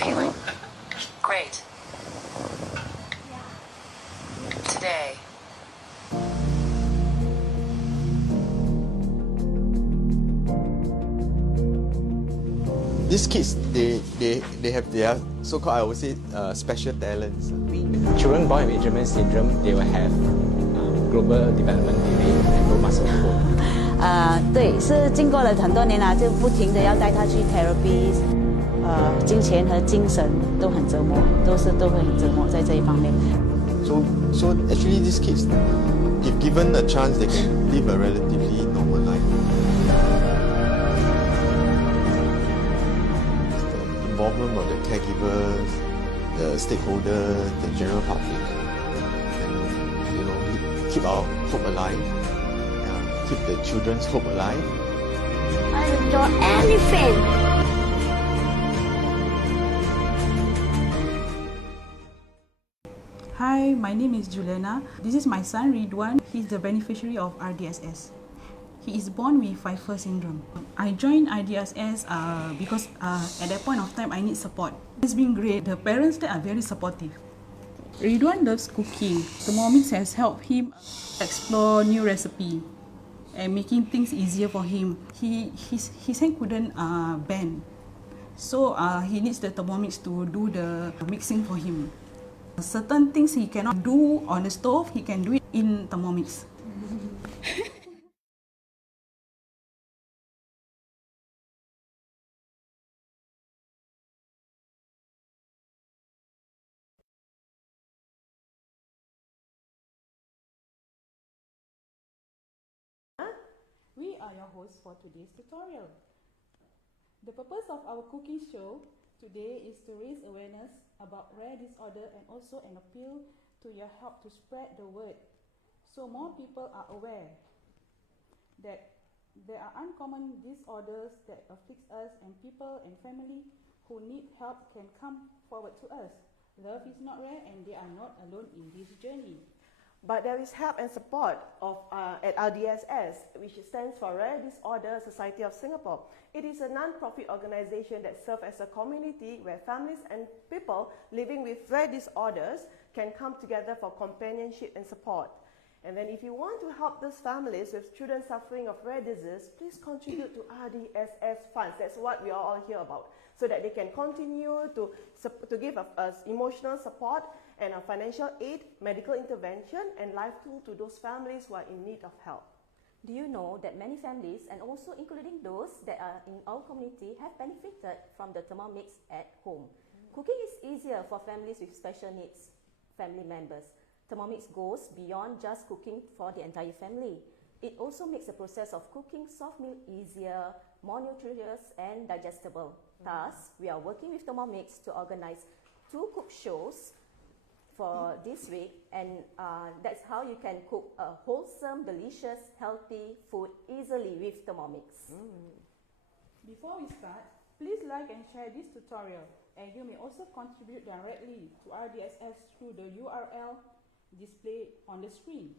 feeling? Great. Today. These kids, they have their so-called, I would say, special talents. Children born with Reeduan syndrome, they will have global development delay and no muscle tone. 对，是经过了很多年啦，就不停的要带他去 therapy， 金钱和精神都很折磨，都会很折磨在这一方面。So actually, these kids, if given a chance, they can live a relatively normal life. Involvement of the caregivers, the stakeholders, the general public, and keep our hope alive, keep the children's hope alive. I adore anything. Hi, my name is Julena. This is my son Reeduan. He's the beneficiary of RDSS. He is born with Pfeiffer syndrome. I joined RDSS because at that point of time I need support. It's been great. The parents there are very supportive. Reeduan loves cooking. Thermomix has helped him explore new recipe and making things easier for him. His hand couldn't bend, so he needs the Thermomix to do the mixing for him. Certain things he cannot do on the stove, he can do it in Thermomix. We are your hosts for today's tutorial. The purpose of our cooking show today is to raise awareness about rare disorder and also an appeal to your help to spread the word so more people are aware that there are uncommon disorders that afflict us, and people and family who need help can come forward to us. Love is not rare and they are not alone in this journey. But there is help and support at RDSS, which stands for Rare Disorder Society of Singapore. It is a non-profit organization that serves as a community where families and people living with rare disorders can come together for companionship and support. And then if you want to help those families with children suffering of rare disease, please contribute to RDSS funds. That's what we are all here about, so that they can continue to give us emotional support and a financial aid, medical intervention, and life tool to those families who are in need of help. Do you know that many families, and also including those that are in our community, have benefited from the Thermomix at home? Cooking is easier for families with special needs family members. Thermomix goes beyond just cooking for the entire family. It also makes the process of cooking soft meal easier, more nutritious, and digestible. Thus, we are working with Thermomix to organize 2 cook shows for this week, and that's how you can cook a wholesome, delicious, healthy food easily with Thermomix. Before we start, please like and share this tutorial, and you may also contribute directly to RDSS through the URL displayed on the screen.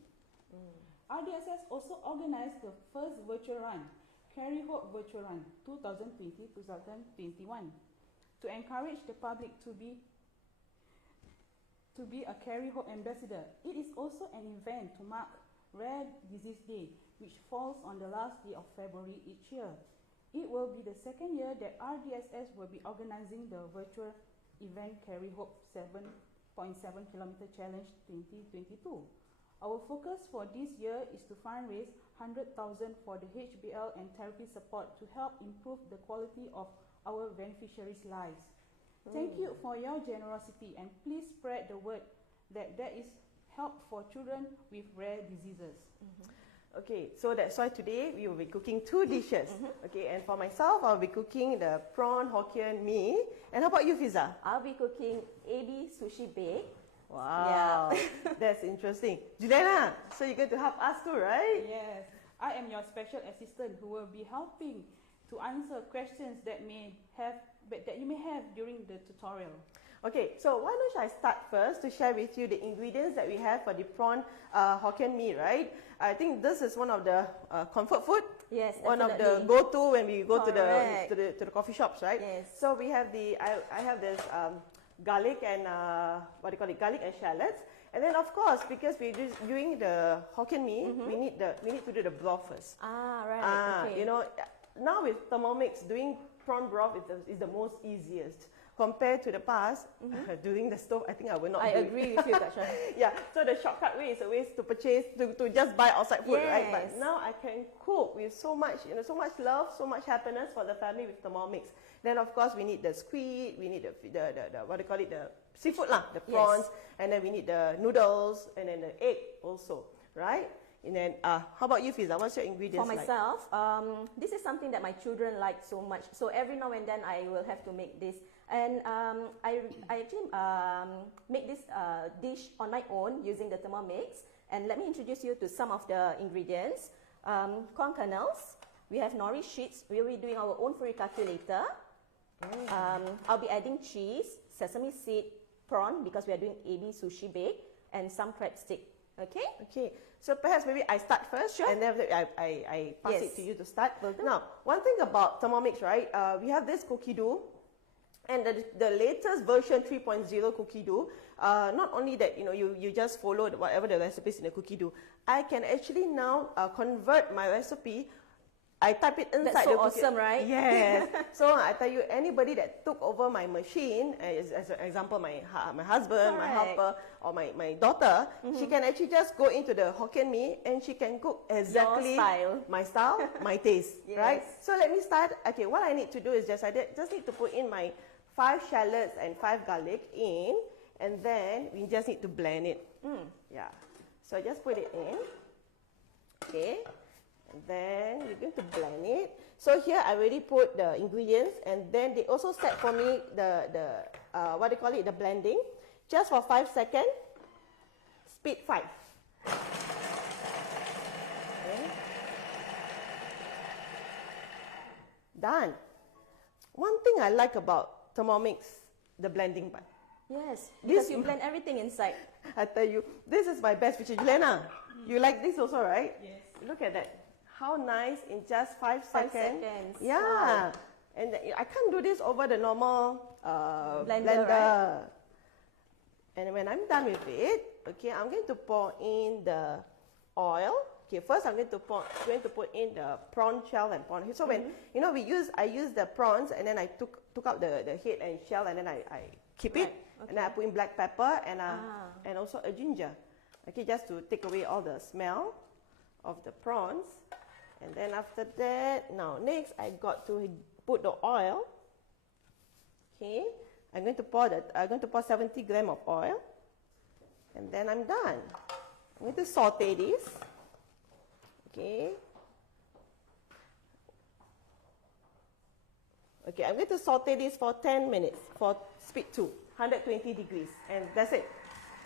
RDSS also organized the first virtual run, Carry Hope Virtual Run 2020-2021, to encourage the public to be a Carry Hope ambassador. It is also an event to mark Rare Disease Day, which falls on the last day of February each year. It will be the second year that RDSS will be organizing the virtual event Carry Hope 7.7 Kilometer Challenge 2022. Our focus for this year is to fundraise 100,000 for the HBL and therapy support to help improve the quality of our beneficiaries' lives. Thank you for your generosity, and please spread the word that there is help for children with rare diseases. Okay, so that's why today we will be cooking 2 dishes. Okay, and for myself, I'll be cooking the prawn Hokkien Mee. And how about you, Fizah? I'll be cooking Ebi Sushi Bake. Wow, that's interesting. Julena, so you're going to help us too, right? Yes, I am your special assistant who will be helping to answer questions that you may have during the tutorial. Okay, so why don't I start first to share with you the ingredients that we have for the prawn Hokkien Mee, right? I think this is one of the comfort food Yes, one of the definitely. go-to when we go to Correct. the coffee shops, right? Yes. So we have I have this garlic and what do you call it? Garlic and shallots. And then of course, because we're doing the Hokkien Mee, we need to do the broth first. Ah, right. Okay. You know, now with Thermomix, doing prawn broth is the most easiest. Compared to the past, doing the stove, I think I will not do it. I agree with you, Kak Shah. Yeah, so the shortcut way is always to purchase, to just buy outside food, right? But Yes. now I can cook with so much, so much love, so much happiness for the family with Thermomix. Then of course we need the squid, we need the what do you call it, the seafood lah, the prawns, and then we need the noodles, and then the egg also, right? And then, how about you, Fizah? What's your ingredients For myself, this is something that my children like so much. So every now and then I will have to make this. And I actually make this dish on my own using the Thermomix. And let me introduce you to some of the ingredients. Corn kernels. We have nori sheets. We'll be doing our own furikake later. I'll be adding cheese, sesame seed, prawn, because we are doing Ebi Sushi Bake, and some crab stick. Okay? Okay, so perhaps maybe I start first, Sure. and then I pass Yes. it to you to start. Will do. Now, one thing about Thermomix, right? We have this cookie dough, and the latest version 3.0 cookie dough. Not only that, you just follow whatever the recipes in the cookie dough. I can actually now convert my recipe. I type it inside That's so the cookie. awesome, right? Yes. So I tell you, anybody that took over my machine, as an example, my husband, my Correct. helper, or my daughter, she can actually just go into the Hokkien Mee and she can cook exactly style. my style, my taste, Yes. right? So let me start. Okay, what I need to do is just need to put in my 5 shallots and 5 garlic in, and then we just need to blend it. Yeah. So I just put it in. Okay. And then we're going to blend it. So here I already put the ingredients, and then they also set for me the what do you call it, the blending, just for 5 seconds. Speed 5. Okay. Done. One thing I like about Thermomix, the blending part. Yes, because you blend everything inside. I tell you, this is my best feature. Julena, you like this also, right? Yes. Look at that. How nice in just 5 5 seconds. seconds. Yeah. Wow. And I can't do this over the normal Blender, right? And when I'm done with it, okay, I'm going to pour in the oil. Okay, first I'm going to put in the prawn shell and prawn. So when I use the prawns, and then I took out the head and shell, and then I keep it, and then I put in black pepper and also a ginger. Okay, just to take away all the smell of the prawns. And then after that, now next I got to put the oil. Okay, I'm going to pour 70 grams of oil, and then I'm done. I'm going to saute this. Okay. Okay, I'm going to saute this for 10 minutes for speed 2, 120 degrees, and that's it.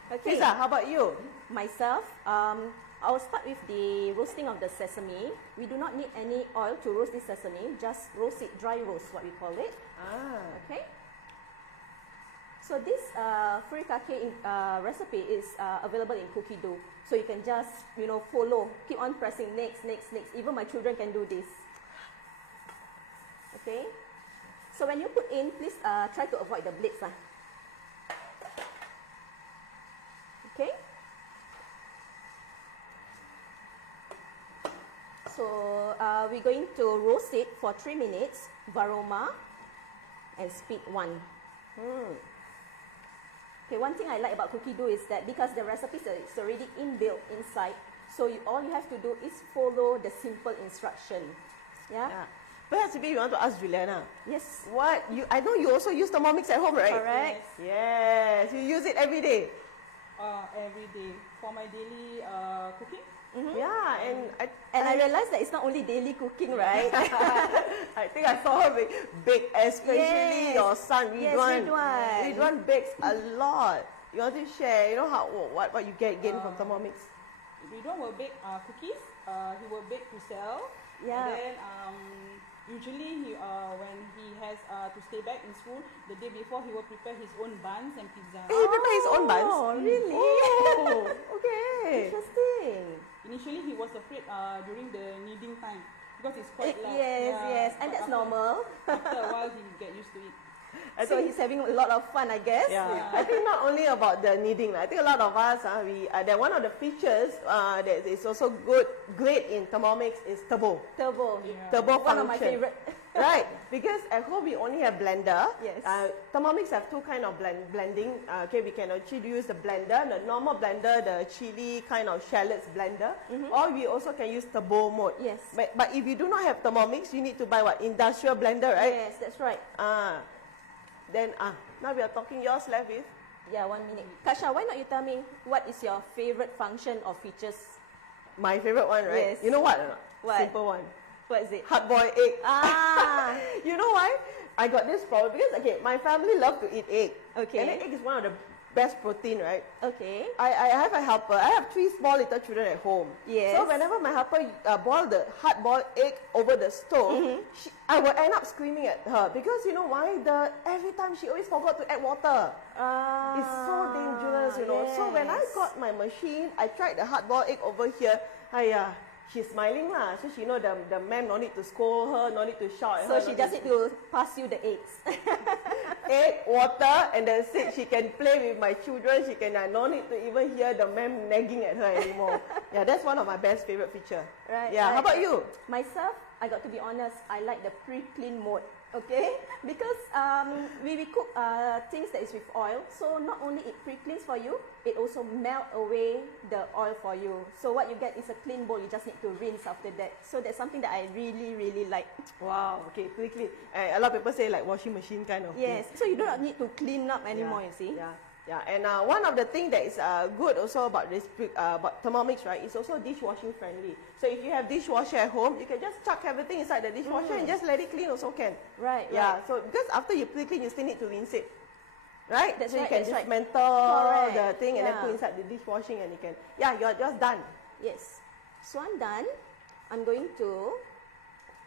Okay. Fizah, how about you? Myself, I'll start with the roasting of the sesame. We do not need any oil to roast this sesame, just roast it, dry roast, what we call it. Okay. So this furikake recipe is available in cookie dough. So you can just, follow, keep on pressing next. Even my children can do this. Okay. So when you put in, please try to avoid the blades. Okay. So we're going to roast it for 3 minutes, varoma, and speed 1. Okay, one thing I like about cookie dough is that because the recipe is already inbuilt inside, so all you have to do is follow the simple instruction. Yeah? Perhaps maybe you want to ask Juliana. Yes. I know you also use Thermomix at home, right? Correct. Yes, you use it every day. Every day for my daily cooking. Yeah, and I realized that it's not only daily cooking, right? I think I saw her bake, especially Yes. your son Reeduan. Yes, Reeduan bakes a lot. You want to share, what you gain from Thermomix? Reeduan will bake cookies. He will bake to sell. Yeah. And then usually when he has to stay back in school, the day before he will prepare his own buns and pizza. He prepare his own buns? Oh, really? Oh, okay. Interesting. Initially he was afraid during the kneading time. because it's quite loud. Yes, and but that's normal. After a while, he get used to it. So he's having a lot of fun, I guess. Yeah. I think not only about the kneading. I think a lot of us, that one of the features that is also great in Thermomix is turbo. Turbo. Turbo One of my function. favorite. Right, because at home we only have blender. Yes. Thermomix have two kind of blending. Okay, we can actually use the blender, the normal blender, the chili kind of shallots blender, or we also can use turbo mode. Yes. But if you do not have Thermomix, you need to buy what? Industrial blender, right? Yes, that's right. Then now we are talking yours left with. Yeah, 1 minute. Kasha, why not you tell me what is your favorite function or features? My favorite one, right? Yes. You know what or not? What? Simple one. What is it? Hard-boiled egg. You know why? I got this problem because my family love to eat egg. Okay. And then egg is one of the best protein, right? Okay. I have a helper. I have 3 small little children at home. Yes. So whenever my helper boil the hard-boiled egg over the stove, I will end up screaming at her because you know why? Every time she always forgot to add water. It's so dangerous, you know. So when I got my machine, I tried the hard-boiled egg over here. She's smiling lah, so she know the ma'am no need to scold her, no need to shout at So her. she just need to pass you the eggs. Egg, water, and that's it. She can play with my children. She can no need to even hear the ma'am nagging at her anymore. Yeah, that's one of my best favorite feature. Right. Yeah. How about you? Myself, I got to be honest, I like the pre-clean mode. Okay, because we cook things that is with oil, so not only it pre-cleans for you, it also melt away the oil for you. So what you get is a clean bowl. You just need to rinse after that. So that's something that I really, really like. Wow. Okay, quickly. A lot of people say like washing machine kind of. Yes. So you do not need to clean up anymore. You see. Yeah. Yeah, and one of the things that is good also about this about Thermomix, right, is also dishwashing friendly. So if you have dishwasher at home, you can just chuck everything inside the dishwasher and just let it clean also can. Right. Yeah. So because after you pre-clean, you still need to rinse it. Right? That's so right, you can that's right. dismantle the thing and then Yeah. put inside the dishwashing and you can. Yeah, you're just done. Yes. So I'm done. I'm going to.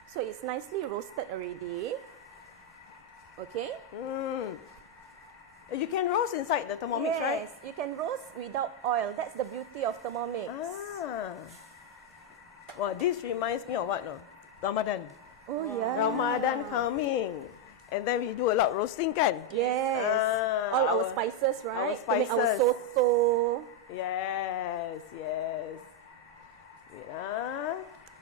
So it's nicely roasted already. Okay. You can roast inside the Thermomix, right? Yes, you can roast without oil. That's the beauty of Thermomix. Well, this reminds me of what, no? Ramadan. Oh yeah. Ramadan coming. And then we do a lot of roasting, kan? Yes. All our spices, right? Our To make our spices. soto. Yes. Wait,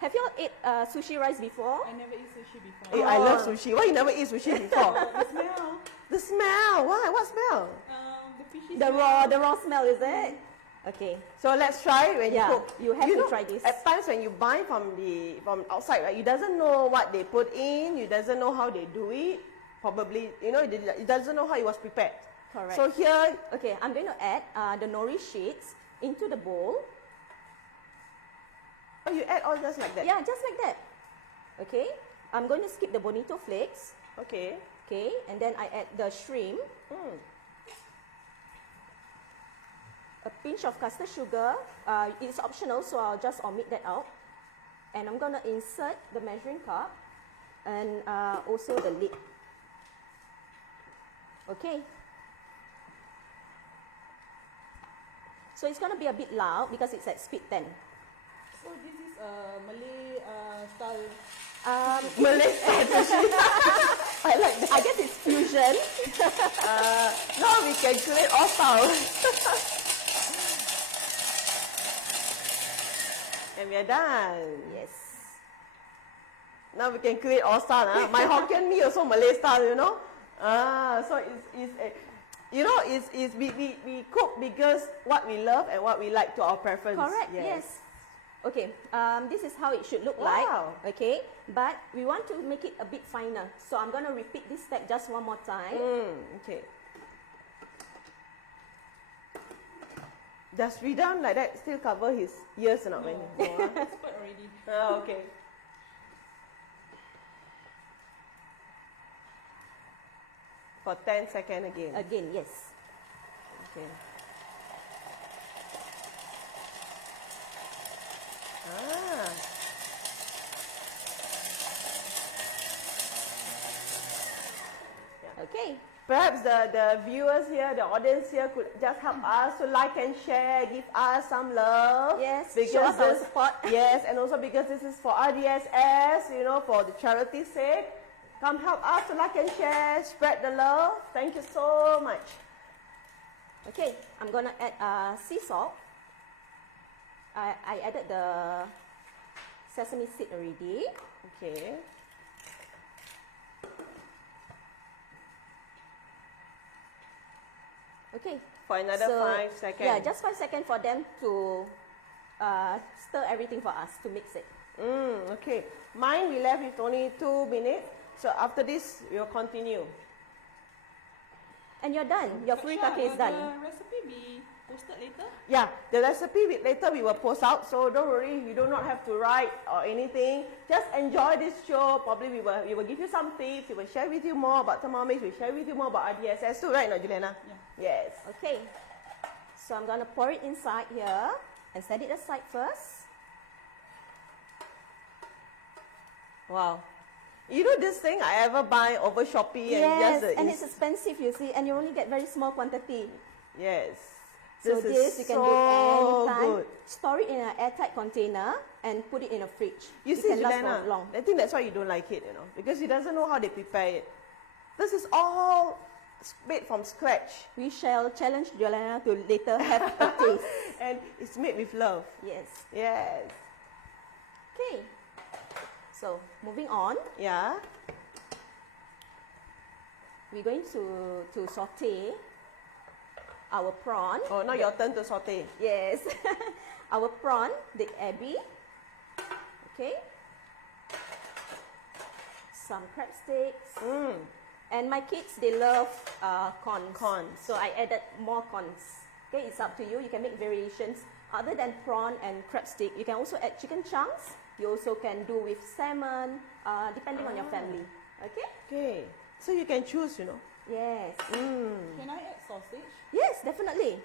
Have you all ate sushi rice before? I never eat sushi before. Hey, I love sushi. Why you never eat sushi before? The smell. The smell. Why? What smell? The fishy The raw smell, is it? Okay. So let's try when you Yeah, cook. you have to know, try this. At times when you buy from outside, right, you doesn't know what they put in. You doesn't know how they do it. Probably, you know, it doesn't know how it was prepared. Correct. So here, Okay, I'm going to add the nori sheets into the bowl. oh, you add all just like that. Yeah, just like that. Okay. I'm going to skip the bonito flakes. Okay. Okay, and then I add the shrimp. A pinch of custard sugar. It's optional, so I'll just omit that out. And I'm gonna insert the measuring cup and also the lid. Okay. So it's gonna be a bit loud because it's at speed 10. So this is Malay style. Malay-style sushi. I like that. I guess it's fusion. Now we can create all styles. And we are done. Yes. Now we can create all style. My Hokkien Mee also Malay style, you know. So we cook because what we love and what we like to our preference. Correct. Yes. Okay. This is how it should look Wow. like. Okay. But we want to make it a bit finer, so I'm gonna repeat this step just one more time. Okay. Does Reeduan like that still cover his ears or not? No, it's put already. Oh, okay. For 10 seconds again. Again, yes. Okay. Okay. Perhaps the viewers here, the audience here could just help us to like and share, give us some love. Yes, show us our support. Yes, and also because this is for RDSS, you know, for the charity's sake. Come help us to like and share, spread the love. Thank you so much. Okay, I'm gonna add sea salt. I added the sesame seed already. Okay. Okay. For another 5 seconds. Yeah, just 5 seconds for them to stir everything for us to mix it. Okay. Mine we left with only 2 minutes. So after this, we'll continue. And you're done. Your furikake is done. Will the recipe be posted later? Yeah, the recipe later we will post out. So don't worry, you do not have to write or anything. Just enjoy this show. Probably we will give you some tips. We will share with you more about Thermomix. We'll share with you more about RDSS too, right, Julena? Yeah. Yes. Okay. So I'm gonna pour it inside here and set it aside first. Wow. You know this thing I ever buy over Shopee and Yes, just and it's expensive, you see, and you only get very small quantity. Yes. So this you can do anytime. Good. Store it in an airtight container and put it in a fridge. You It see, can last Julena, for long. I think that's why you don't like it, you know, because he doesn't know how they prepare it. This is all made from scratch, We shall challenge Julena to later have a taste. and it's made with love. Yes. Yes. Okay. So moving on, Yeah. we're going to saute our prawn. Oh, now your turn to saute. Yes. Our prawn, the Ebi. Okay. Some crab sticks. And my kids, they love corns. Corns. So I added more corns. Okay, it's up to you. You can make variations. Other than prawn and crab stick, you can also add chicken chunks. You also can do with salmon, depending on your family. Okay? Okay. So you can choose, you know. Yes. Can I add sausage? Yes, definitely.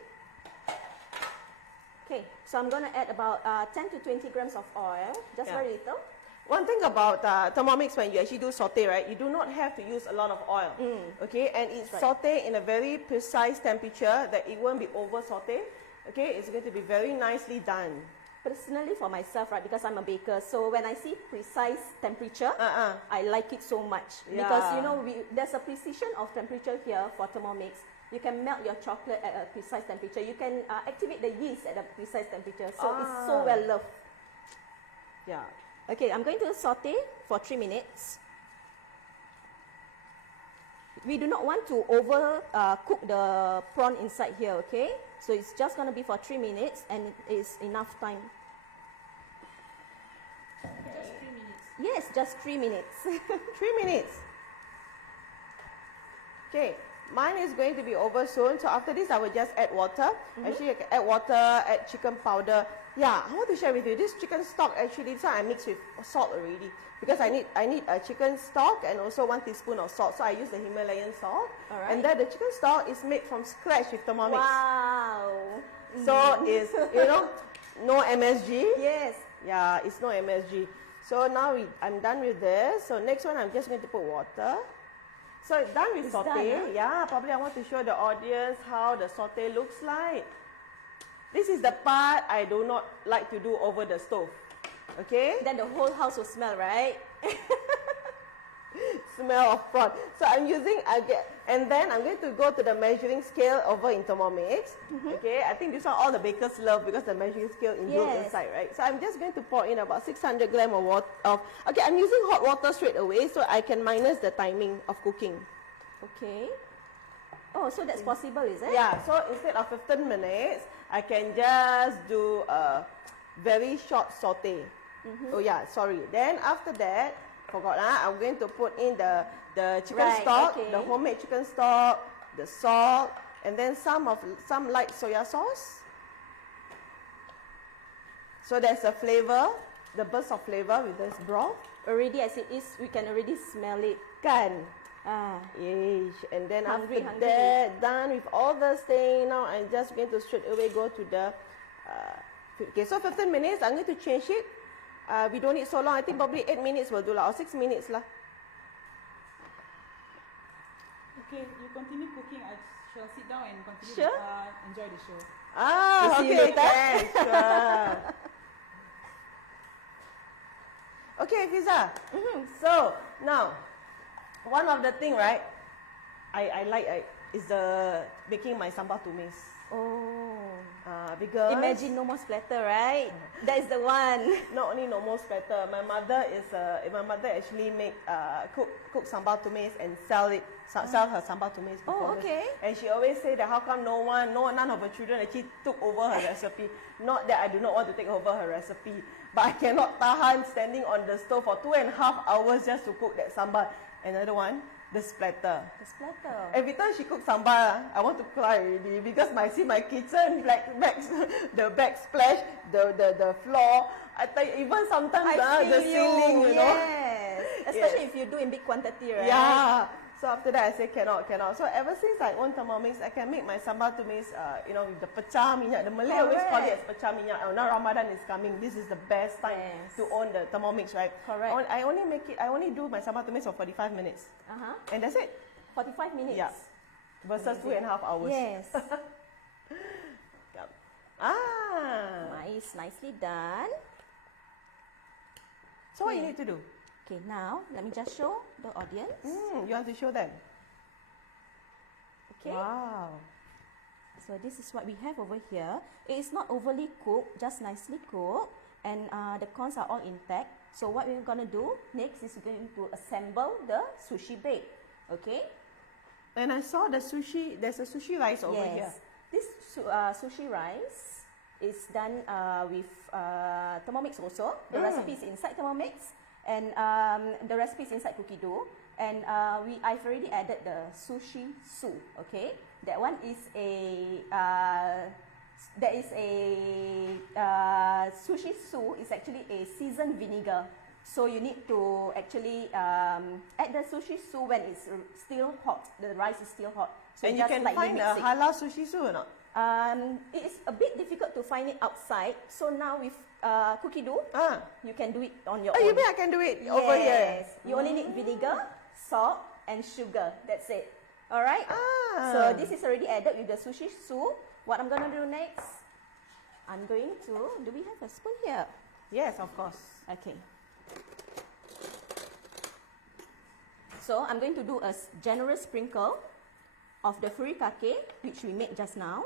Okay, so I'm going to add about 10 to 20 grams of oil, just Yeah. very little. One thing about Thermomix, when you actually do saute, right, you do not have to use a lot of oil. Okay, and it's Right. saute in a very precise temperature that it won't be over saute. Okay, it's going to be very nicely done. Personally, for myself, right, because I'm a baker, so when I see precise temperature, I like it so much. Because, you know, there's a precision of temperature here for Thermomix. You can melt your chocolate at a precise temperature. You can activate the yeast at a precise temperature. So it's so well loved. Yeah. Okay, I'm going to saute for 3 minutes. We do not want to over cook the prawn inside here, okay? So it's just going to be for 3 minutes, and it is enough time. Just 3 minutes. Yes, just 3 minutes. 3 minutes. Okay, mine is going to be over soon. So after this, I will just add water. Actually, I can add water, add chicken powder. Yeah, I want to share with you this chicken stock. Actually, this one I mix with salt already because I need a chicken stock and also 1 teaspoon of salt. So I use the Himalayan salt. Alright. And then the chicken stock is made from scratch with Thermomix. Wow. So it's, you know, no MSG. Yes. Yeah, it's no MSG. So now I'm done with this. So next one, I'm just going to put water. So it's done with saute. done, huh? Yeah, probably I want to show the audience how the saute looks like. This is the part I do not like to do over the stove. Okay? Then the whole house will smell, right? Smell of prawn. So I'm using, and then I'm going to go to the measuring scale over in Thermomix. Okay, I think this one all the bakers love because the measuring scale inbuilt Yes. inside, right? So I'm just going to pour in about 600 grams of water. Okay, I'm using hot water straight away so I can minus the timing of cooking. Okay. Oh, so that's possible, is it? Yeah, so instead of 15 minutes, I can just do a very short saute. Oh yeah, sorry. Then after that, forgot, I'm going to put in the chicken Right, stock, okay. the homemade chicken stock, the salt, and then some light soya sauce. So there's a flavor, the burst of flavor with this broth. Already as it is, we can already smell it. Kan? Ah. And then Hungry, after that, done with all the thing, now I'm just going to straight away go to the, okay, so 15 minutes, I'm going to change it. We don't need so long, I think probably 8 minutes will do lah, or 6 minutes lah. Okay, you continue cooking. I shall sit down and continue Sure. enjoy the show. Ah, See you okay, later. thanks. Sure. Okay, Fizah. So now, one of the thing, right? I like is the making my sambal tumis. Oh. Because Imagine no more splatter, right? That is the one. not only no more splatter. My mother actually make cook sambal tumis and sell her sambal tumis. Oh, before this. okay. And she always say that how come none of her children actually took over her recipe. Not that I do not want to take over her recipe, but I cannot tahan standing on the stove for 2.5 hours just to cook that sambal. Another one, the splatter. The splatter. Every time she cooks sambal, I want to cry already because I see my kitchen the backsplash, the floor. I tell you, even sometimes the ceiling, you know. Yes. Especially if you do in big quantity, right? Yeah. So after that, I say cannot. So ever since I own Thermomix, I can make my sambal tumis, with the pecah minyak. The Malay always call it as pecah minyak. Now Ramadan is coming. This is the best time to own the Thermomix, right? Correct. I only do my sambal tumis for 45 minutes. And that's it. 45 minutes. Yeah. Versus 2.5 hours. Yes. Nice. Nicely done. So what you need to do? Okay, now let me just show the audience. You want to show them? Okay. Wow. So this is what we have over here. It is not overly cooked, just nicely cooked, and the corns are all intact. So what we're gonna do next is going to assemble the sushi bake. Okay. And I saw the sushi. There's a sushi rice over here. This sushi rice is done with Thermomix also. The recipe is inside Thermomix, and the recipe is inside cookie dough. And I've already added the sushi su. Okay, that one is sushi su is actually a seasoned vinegar. So you need to actually add the sushi su when it's still hot. The rice is still hot. So And you can find a halal sushi su or not? It is a bit difficult to find it outside. So now with cookie dough, you can do it on your own. You mean I can do it over here? Yes. You only need vinegar, salt, and sugar. That's it. All right? So this is already added with the sushi su. What I'm going to do next, I'm going to... Do we have a spoon here? Yes, of course. Okay. So I'm going to do a generous sprinkle of the furikake, which we made just now.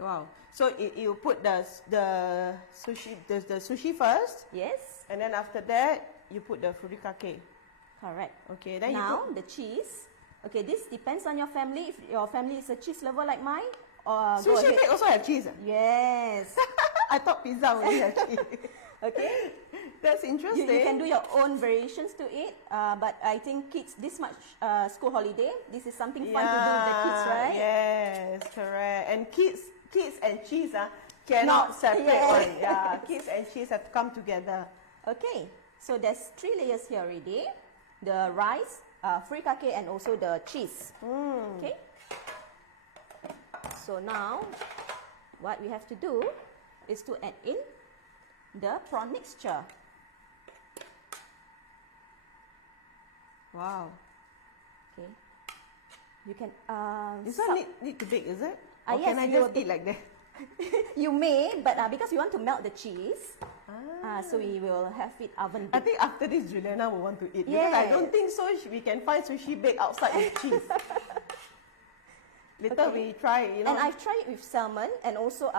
Wow. So you put the sushi first. Yes. And then after that, you put the furikake. Correct. Okay. Then now the cheese. Okay, this depends on your family. If your family is a cheese lover like mine, or sushi bake also have cheese. Yes. I thought pizza only have cheese. Okay. That's interesting. You can do your own variations to it, but I think kids, this much school holiday, this is something fun to do with the kids, right? Yes, correct. And kids and cheese cannot separate one. Yeah, kids and cheese have to come together. Okay, so there's 3 layers here already. The rice, furikake, and also the cheese. Okay. So now, what we have to do is to add in the prawn mixture. Wow. Okay. You can. This one need to bake, is it? Or Yes, can I just eat like that? You may, but because we want to melt the cheese, so we will have it oven I baked. think after this, Julena will want to eat. Because I don't think so we can find sushi bake outside with cheese. Later we try, you know. And I've tried it with salmon and also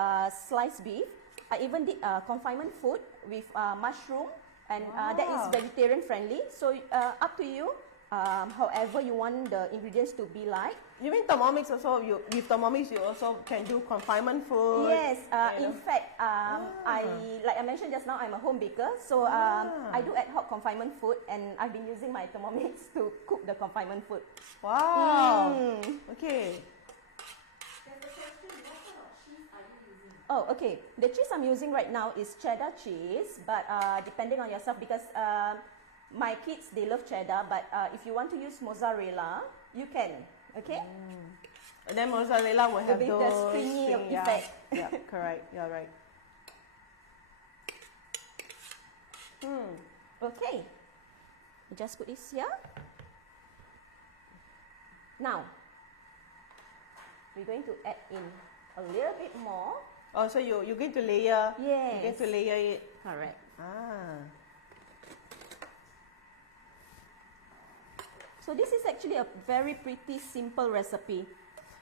sliced beef. I even did confinement food with mushroom, and that is vegetarian friendly. So up to you, however you want the ingredients to be like. You mean Thermomix also? With Thermomix you also can do confinement food? Yes, in fact, like I mentioned just now, I'm a home baker. So I do ad hoc confinement food, and I've been using my Thermomix to cook the confinement food. Wow. Okay. Oh, okay. The cheese I'm using right now is cheddar cheese, but depending on yourself, because my kids, they love cheddar, but if you want to use mozzarella, you can, okay? And then mozzarella will have the those springy thing, effect. Yeah, correct. You're right. Okay. You just put this here. Now, we're going to add in a little bit more. Oh, so you're going to layer. Yes. You're going to layer it. Correct. So this is actually a very pretty simple recipe.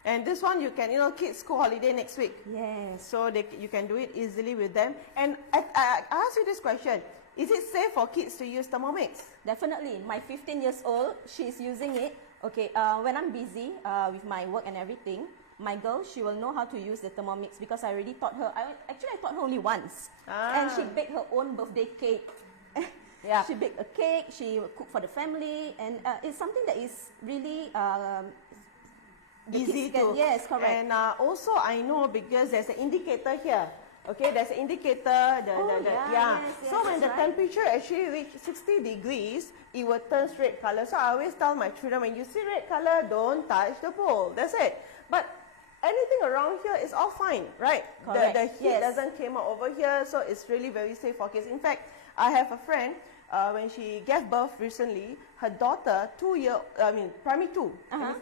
And this one you can, kids school holiday next week. Yes. So you can do it easily with them. And I ask you this question. Is it safe for kids to use Thermomix? Definitely. My 15 years old, she's using it. Okay, when I'm busy with my work and everything, my girl, she will know how to use the Thermomix because I already taught her. I taught her only once. And she baked her own birthday cake. Yeah. She baked a cake, she cooked for the family, and it's something that is really Easy to. Yes, correct. And also I know because there's an indicator here. Okay, there's an indicator. So when the temperature actually reaches 60 degrees, it will turn red color. So I always tell my children, when you see red color, don't touch the bowl. That's it. But anything around here is all fine, right? Correct. The heat doesn't come out over here, so it's really very safe for kids. In fact, I have a friend, when she gave birth recently, her daughter, primary 2,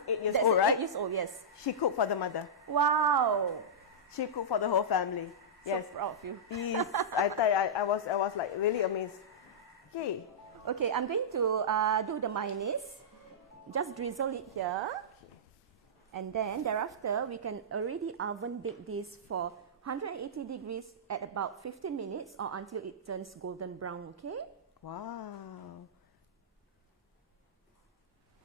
8 years old, right? 8 years old, yes. She cooked for the mother. Wow. She cooked for the whole family. Yes. So proud of you. Yes, I tell you, I was like really amazed. Okay. Okay, I'm going to do the mayonnaise. Just drizzle it here. And then thereafter, we can already oven bake this for 180 degrees at about 15 minutes or until it turns golden brown, okay? Wow.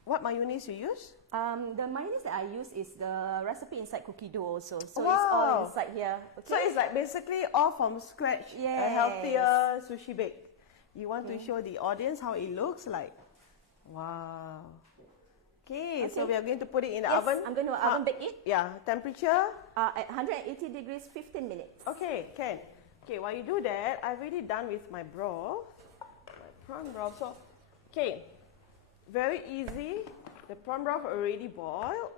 What mayonnaise you use? The mayonnaise that I use is the recipe inside cookie dough also. So Wow. it's all inside here. Okay? So it's like basically all from scratch, a Yes. healthier sushi bake. You want to show the audience how it looks like? Wow. Okay, so we are going to put it in the Yes, oven. I'm going to oven bake it. Yeah, temperature? At 180 degrees, 15 minutes. Okay, can. Okay, while you do that, I've already done with my broth, my prawn broth. So, okay, very easy. The prawn broth already boiled.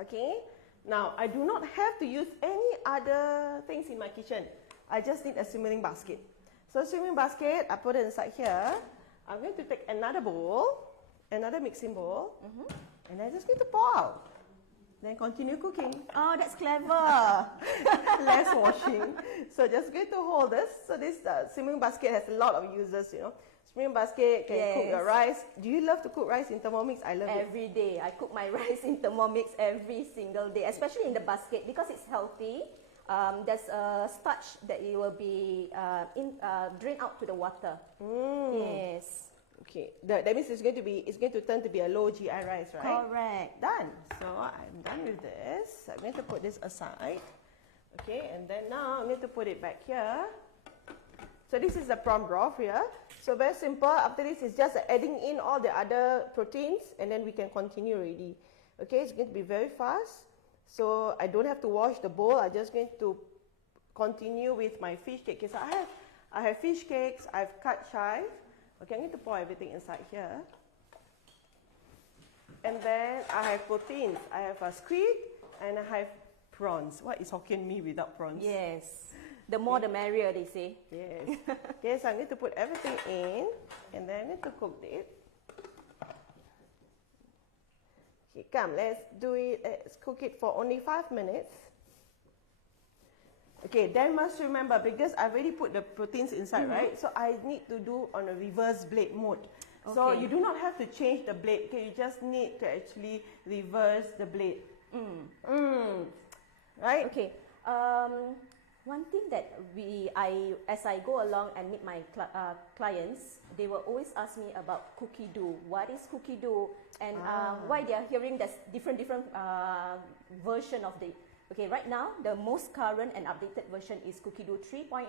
Okay, now I do not have to use any other things in my kitchen. I just need a simmering basket. So, simmering basket, I put it inside here. I'm going to take another bowl, another mixing bowl, and I'm just going to pour out. Then continue cooking. Oh, that's clever. Less washing. So just going to hold this. So this simmering basket has a lot of uses, Simmering basket can cook your rice. Do you love to cook rice in Thermomix? I love it. Every day. I cook my rice in Thermomix every single day, especially in the basket because it's healthy. There's a starch that it will be drained out to the water. Yes. Okay, that means it's going to turn to be a low GI rice, right? Correct. Done. So I'm done with this. I'm going to put this aside. Okay, and then now I'm going to put it back here. So this is the prawn broth here. So very simple. After this, it's just adding in all the other proteins, and then we can continue already. Okay, it's going to be very fast. So I don't have to wash the bowl. I'm just going to continue with my fish cake. Okay, so I have fish cakes. I've cut chive. Okay, I'm going to pour everything inside here. And then I have proteins. I have a squid and I have prawns. What is Hokkien Mee without prawns? Yes. The more the merrier, they say. Yes. Okay, so I'm going to put everything in and then I'm going to cook it. Okay, come, let's do it. Let's cook it for only 5 minutes. Okay, then must remember, because I've already put the proteins inside, right? So I need to do on a reverse blade mode. Okay. So you do not have to change the blade, okay? You just need to actually reverse the blade. Right? Okay. One thing that as I go along and meet my clients, they will always ask me about cookie dough. What is cookie dough? And why they are hearing there's different version of the. Okay, right now the most current and updated version is cookie dough 3.0.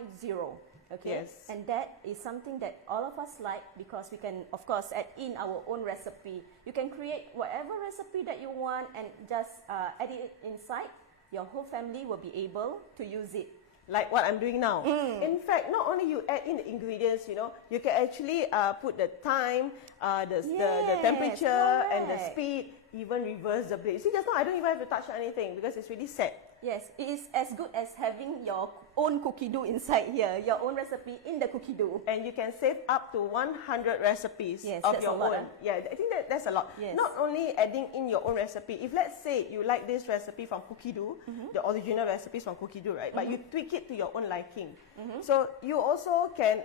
Okay, yes. And that is something that all of us like because we can, of course, add in our own recipe. You can create whatever recipe that you want and just add it inside. Your whole family will be able to use it. Like what I'm doing now. In fact, not only you add in the ingredients, you can actually put the time, the temperature, and the speed, even reverse the blade. See, just now I don't even have to touch anything because it's really set. Yes, it is as good as having your own cookie dough inside here, your own recipe in the cookie dough. And you can save up to 100 recipes Yes, of that's your a lot, own. Yeah, I think that's a lot. Yes. Not only adding in your own recipe. If let's say you like this recipe from cookie dough, the original recipes from cookie dough, right? But you tweak it to your own liking. So you also can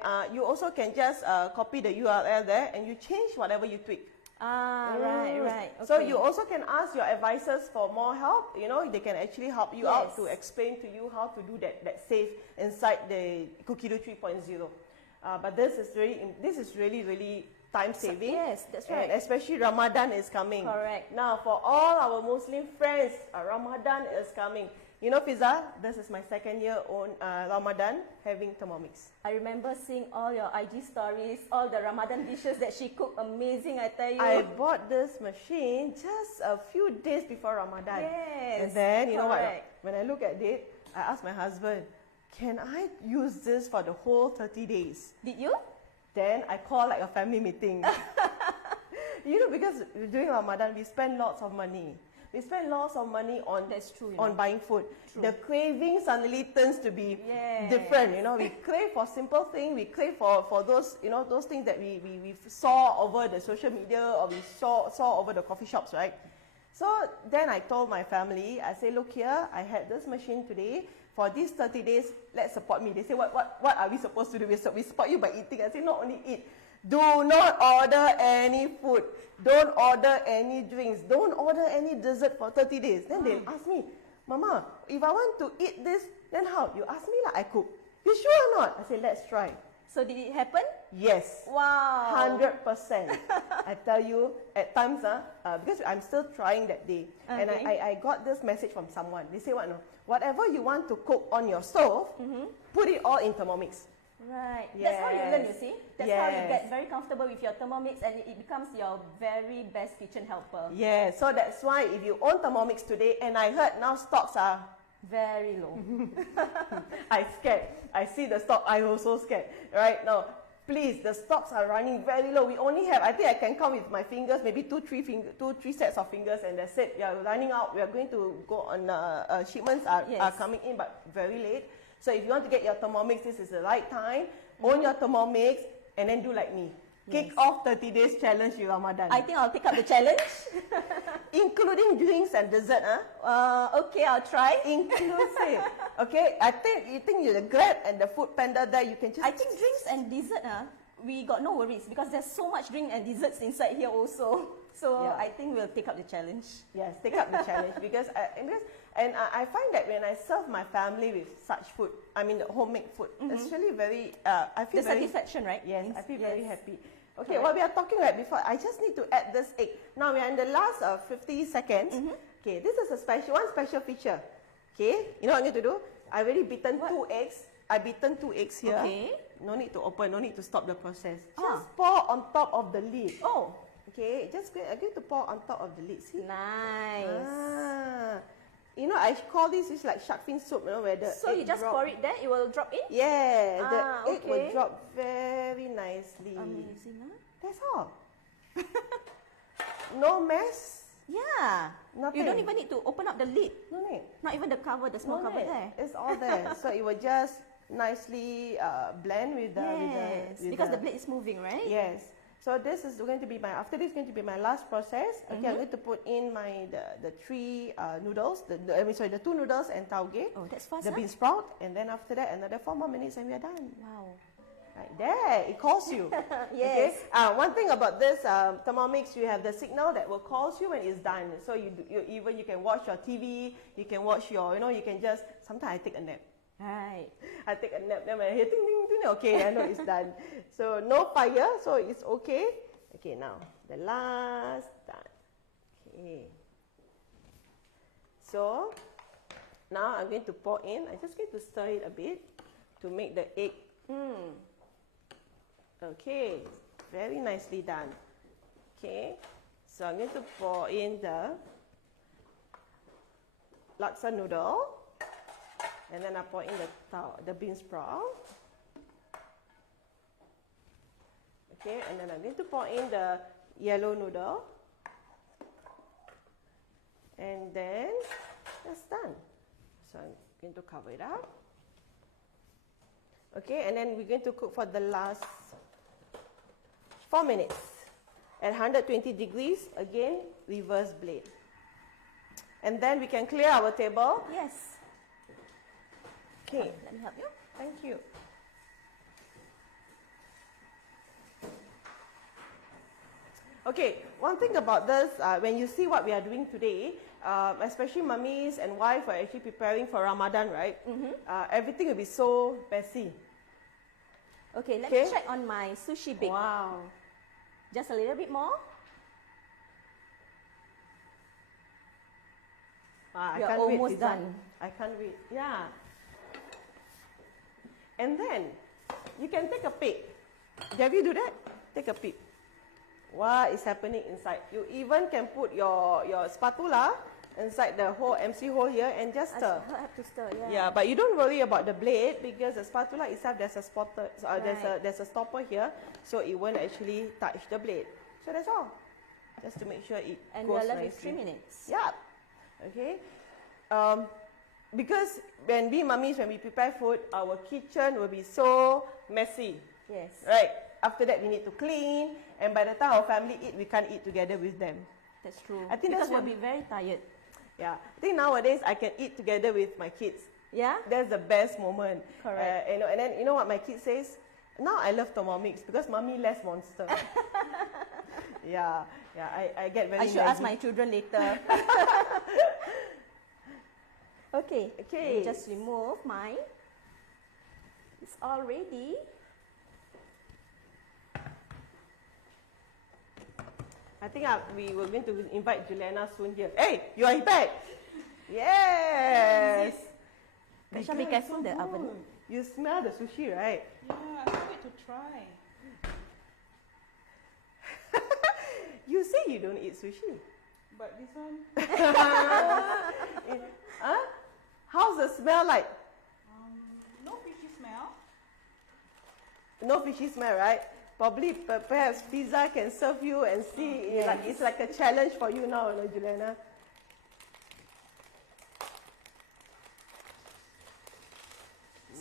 just copy the URL there and you change whatever you tweak. Right. Okay. So you also can ask your advisors for more help. You know, they can actually help you out to explain to you how to do that save inside the cookie dough 3.0. But this is really time saving. Yes, that's right. And especially Ramadan is coming. Correct. Now for all our Muslim friends, Ramadan is coming. You know, Fizah, this is my second year on Ramadan having Thermomix. I remember seeing all your IG stories, all the Ramadan dishes that she cooked. Amazing, I tell you. I bought this machine just a few days before Ramadan. Yes. And then, you know what? correct. When I look at it, I asked my husband, can I use this for the whole 30 days? Did you? Then I called like a family meeting. You know, because during Ramadan, we spend lots of money. We spend lots of money on That's true, on buying food. True. The craving suddenly turns to be different. You know, we crave for simple things. We crave for those, you know, those things that we saw over the social media or we saw over the coffee shops, right? So then I told my family, I say, look here, I had this machine today. For these 30 days, let's support me. They say, what are we supposed to do? We support you by eating. I say, not only eat. Do not order any food. Don't order any drinks. Don't order any dessert for 30 days. Then they'll ask me, Mama, if I want to eat this, then how? You ask me like I cook. You sure or not? I say, let's try. So did it happen? Yes. Wow. 100%. I tell you, at times, because I'm still trying that day, and I got this message from someone. They say, what? No, whatever you want to cook on your stove, put it all in Thermomix. Right. Yes. That's how you learn, you see. That's how you Yes. get very comfortable with your Thermomix and it becomes your very best kitchen helper. Yeah, so that's why if you own Thermomix today, and I heard now stocks are Very low. I scared. I see the stock, I also scared. Right now, please, the stocks are running very low. We only have, I think I can count with my fingers, maybe two, three sets of fingers, and that's it. We are running out. We are going to go on, shipments are coming in, but very late. So if you want to get your Thermomix, this is the right time. Own your Thermomix, and then do like me. Kick off 30 days challenge with Ramadan. I think I'll take up the challenge. Including drinks and dessert, Okay, I'll try. Inclusive. Okay, I think you the Grab and the Food Panda there, you can just... I think drinks and dessert, we got no worries because there's so much drink and desserts inside here also. So Yeah. I think we'll take up the challenge. Yes, take up the challenge because I find that when I serve my family with such food, I mean the homemade food, it's really very, I feel The very... satisfaction, right? Yes, I feel very Yes. happy. Okay, what we are talking about before, I just need to add this egg. Now we are in the last 50 seconds. Okay, this is one special feature. Okay, you know what I'm going to do? I already beaten 2 eggs. I beaten 2 eggs here. Okay. No need to open, no need to stop the process. Just pour on top of the lid. Oh, Okay, I'm going to pour on top of the lid. See? nice. You know, I call this is like shark fin soup, you know, where the So you egg just drop. pour it there, it will drop in? Yeah, the egg will okay. drop very nicely. Amazing, huh? That's all. No mess. Yeah. Nothing. You don't even need to open up the lid. No need. Not even the cover, the small No cover need. there. It's all there. So it will just nicely blend with the... Yes, because the blade is moving, right? Yes. So this is going to be after this is going to be my last process. Okay, I'm going to put in the 3 noodles, the 2 noodles and tauge. Oh, that's fast, The huh? bean sprout, and then after that another 4 more minutes and we are done. Wow. Right there, it calls you. Yes. Okay? One thing about this Thermomix, you have the signal that will call you when it's done. So you can watch your TV, you can watch your, you can just, sometimes I take a nap. Right. I take a nap, then when I hear ding, ding, ding, okay, I know it's done. So no fire, so it's okay. Okay, now, the last done. Okay. So, now I'm going to pour in. I'm just going to stir it a bit to make the egg. Okay, very nicely done. Okay, so I'm going to pour in the laksa noodle. And then I pour in the bean sprout. Okay, and then I'm going to pour in the yellow noodle. And then that's done. So I'm going to cover it up. Okay, and then we're going to cook for the last 4 minutes. At 120 degrees, again, reverse blade. And then we can clear our table. Yes. Okay, Let me help you. thank you. Okay, one thing about this, when you see what we are doing today, especially mummies and wife are actually preparing for Ramadan, right? Everything will be so messy. Okay, let Okay. me check on my sushi bake. Wow. Just a little bit more. I You're can't wait, almost Fizah. done. I can't wait. Yeah. And then you can take a peek. Have you do that? Take a peek. What is happening inside? You even can put your spatula inside the whole MC hole here and just stir. I have to stir, yeah. Yeah, but you don't worry about the blade because the spatula itself there's a spotter, Right. there's a stopper here, so it won't actually touch the blade. So that's all. Just to make sure it And goes we're left with nicely. 3 minutes. Yeah. Okay. Because when we mummies, when we prepare food, our kitchen will be so messy. Yes. Right. After that, we need to clean, and by the time our family eat, we can't eat together with them. That's true. I think because that's we'll one- be very tired. Yeah. I think nowadays I can eat together with my kids. Yeah? That's the best moment. Correct. And then you know what my kid says? Now I love Thermomix because mommy less monster. yeah. I get very. I should ask naggy. my children later. Okay. Okay. Let me just remove mine. It's all ready. I think we were going to invite Julena soon here. Hey, you are back. Yes. We shall be God, careful so the good. oven. You smell the sushi, right? Yeah, I can't wait to try. You say you don't eat sushi. But this one, Huh? How's the smell like? no fishy smell. No fishy smell, right? Probably, perhaps Fizah can serve you and see. It's like a challenge for you now, Julena.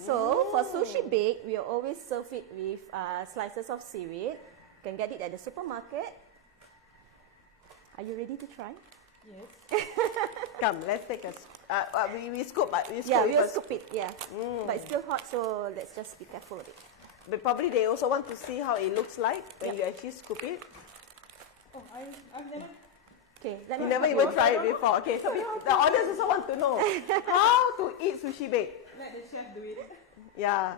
So, for sushi bake, we always serve it with slices of seaweed. You can get it at the supermarket. Are you ready to try? Yes. Come, let's take a. We scoop, but we scoop Yeah, it we'll first. scoop it, yeah. But it's still hot, so let's just be careful of it. But probably they also want to see how it looks like when you actually scoop it. Oh, I've never. Okay, let You me never help even you. tried it before. Okay, so the audience also want to know how to eat sushi bake. Let the chef do it. Yeah.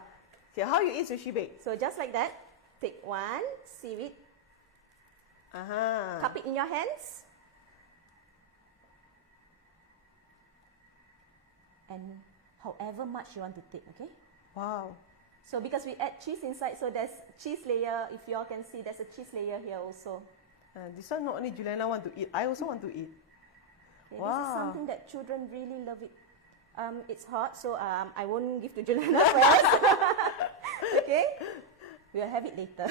So how you eat sushi bake? So just like that, take one seaweed, Uh-huh. cup it in your hands, and however much you want to take, okay? Wow. So because we add cheese inside, so there's cheese layer. If you all can see, there's a cheese layer here also. This one not only Julena want to eat, I also want to eat. Okay, This is Wow. something that children really love it. It's hot, so I won't give to Julena first. Okay? We'll have it later.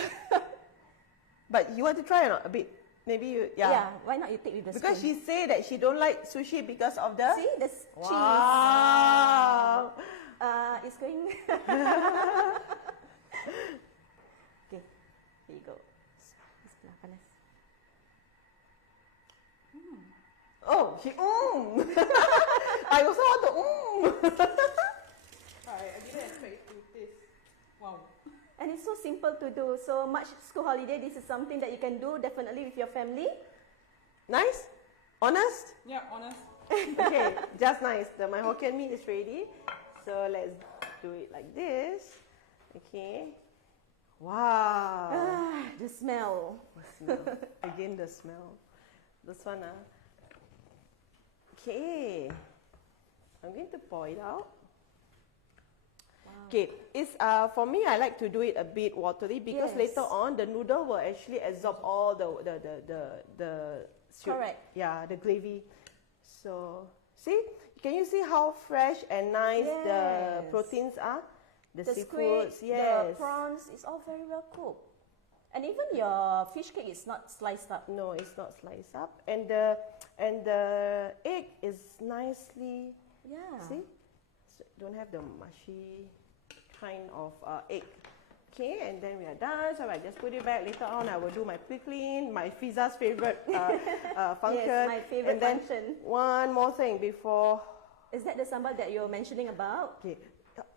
But you want to try or not? A bit. Maybe you, Yeah, why not you take with the Because spoon? she say that she don't like sushi because of the... See, there's cheese. Wow. It's going... Okay, here you go. Bismillah, panas. Oh, she I also want to I didn't expect it to taste. Wow. And it's so simple to do. So much school holiday, this is something that you can do definitely with your family. Nice? Honest? Yeah, honest. Okay, just nice. My Hokkien Mee is ready. So let's do it like this. Okay. Wow. The smell. The smell. Again, the smell. This one, Okay. I'm going to pour it out. Okay, it's for me. I like to do it a bit watery because Yes. later on the noodle will actually absorb all the soup. Correct. Yeah, the gravy. So see, can you see how fresh and nice the Yes. proteins are? The squid, seafoods, yes. the prawns, it's all very well cooked. And even your fish cake is not sliced up. No, it's not sliced up, and the egg is nicely. Yeah. See, don't have the mushy kind of egg. Okay, and then we are done. So I just put it back. Later on, I will do my pre-clean, my Fizah's favorite function. Yes, my favorite and then function. One more thing before. Is that the sambal that you're mentioning about? Okay.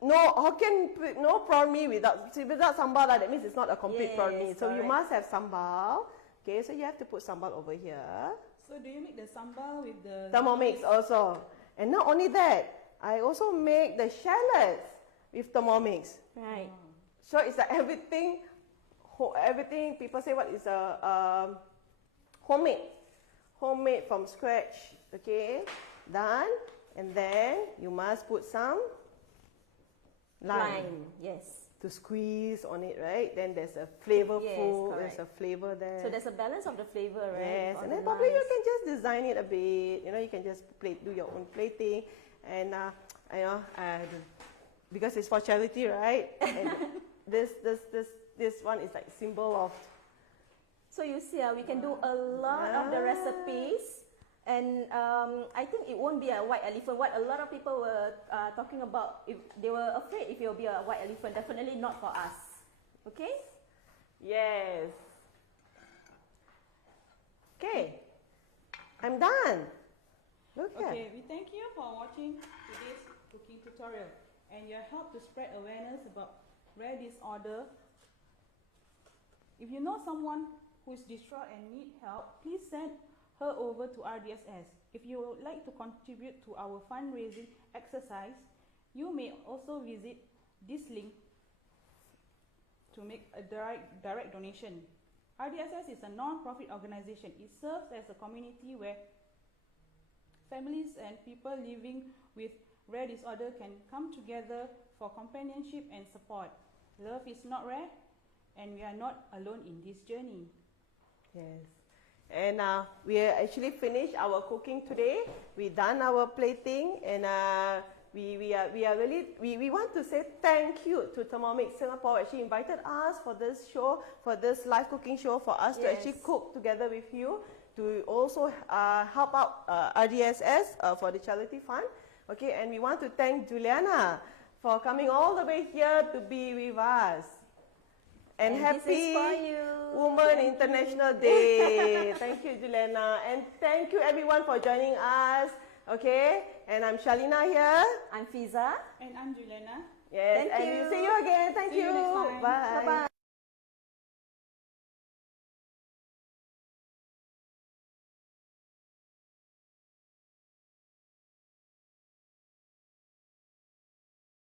No Hokkien, no prawn mee without sambal. That means it's not a complete prawn mee. So you must have sambal. Okay, so you have to put sambal over here. So do you make the sambal with the Thermomix also. And not only that, I also make the shallots with Thermomix. Right. So it's like everything people say what is a homemade from scratch. Okay, done. And then you must put some lime. Yes. To squeeze on it, right? Then there's a flavorful, Yes, there's a flavor there. So there's a balance of the flavor, right? Yes, and then probably you can just design it a bit. You know, you can just do your own plating, and because it's for charity, right? And this one is like symbol of. So you see, we can do a lot of the recipes, and I think it won't be a white elephant. What a lot of people were talking about, if they were afraid if it will be a white elephant. Definitely not for us. Okay? Yes. Okay, I'm done. Look here. Okay, we thank you for watching today's cooking tutorial and your help to spread awareness about rare disorder. If you know someone who is distraught and need help, please send her over to RDSS. If you would like to contribute to our fundraising exercise, you may also visit this link to make a direct donation. RDSS is a non-profit organization. It serves as a community where families and people living with rare disorder can come together for companionship and support. Love is not rare, and we are not alone in this journey. Yes. And we actually finished our cooking today. We done our plating, and we want to say thank you to Thermomix Singapore. Actually invited us for this show, for this live cooking show, for us to actually cook together with you, to also help out RDSS for the charity fund. Okay, and we want to thank Juliana for coming all the way here to be with us. And happy Women International Day. Thank you, Julena. And thank you everyone for joining us. Okay, and I'm Shalina here. I'm Fizah. And I'm Julena. Yes, Thank and you. we'll see you again. Thank See you next time. Bye. Bye-bye.